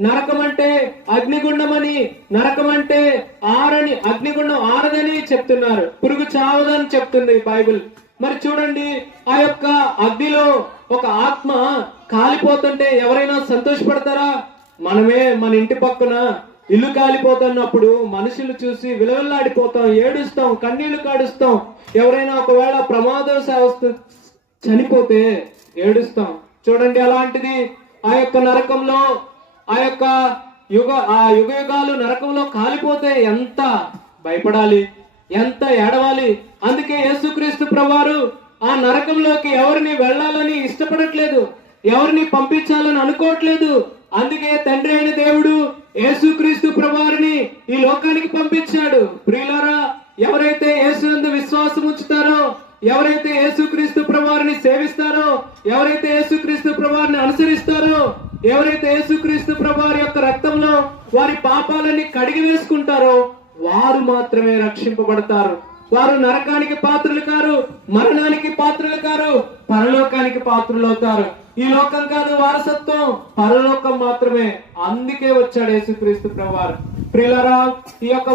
నరకం అంటే అగ్నిగుండమని నరకం అంటే ఆరని అగ్నిగుండం ఆరదని చెప్తున్నారు. పురుగు చావదని చెప్తుంది బైబిల్. మరి చూడండి ఆ యొక్క అగ్నిలో ఒక ఆత్మ కాలిపోతుంటే ఎవరైనా సంతోషపడతారా? మనమే మన ఇంటి పక్కన ఇల్లు కాలిపోతున్నప్పుడు మనుషులు చూసి విలవిల్లాడిపోతాం ఏడుస్తాం కన్నీళ్ళు కాడుస్తాం. ఎవరైనా ఒకవేళ ప్రమాదవశావస్థ చనిపోతే ఏడుస్తాం. చూడండి అలాంటిది ఆ యొక్క నరకంలో ఆ యొక్క యుగ ఆ యుగ యుగాలు నరకంలో కాలిపోతే ఎంత భయపడాలి? ఎంత ఏడవాలి? అందుకే యేసుక్రీస్తు ప్రభువారు ఆ నరకంలోకి ఎవరిని వెళ్ళాలని ఇష్టపడట్లేదు ఎవరిని పంపించాలని అనుకోవట్లేదు. అందుకే తండ్రి అయిన దేవుడు యేసుక్రీస్తు ప్రభువారిని ఈ లోకానికి పంపించాడు. ప్రియులారా ఎవరైతే యేసునందు విశ్వాసం ఉంచుతారో ఎవరైతే యేసుక్రీస్తు ప్రభువారిని సేవిస్తారో ఎవరైతే యేసుక్రీస్తు ఎవరైతే యేసుక్రీస్తు ప్రభువారి యొక్క రక్తంలో వారి పాపాలన్నీ కడిగి వేసుకుంటారో వారు మాత్రమే రక్షింపబడతారు. వారు నరకానికి పాత్రలు కారు మరణానికి పాత్రలు కారు పరలోకానికి పాత్రలు అవుతారు. ఈ లోకం కాదు వారసత్వం. పరలోకం మాత్రమే. అందుకే వచ్చాడు యేసుక్రీస్తు ప్రభువారు. ప్రియులరా ఈ యొక్క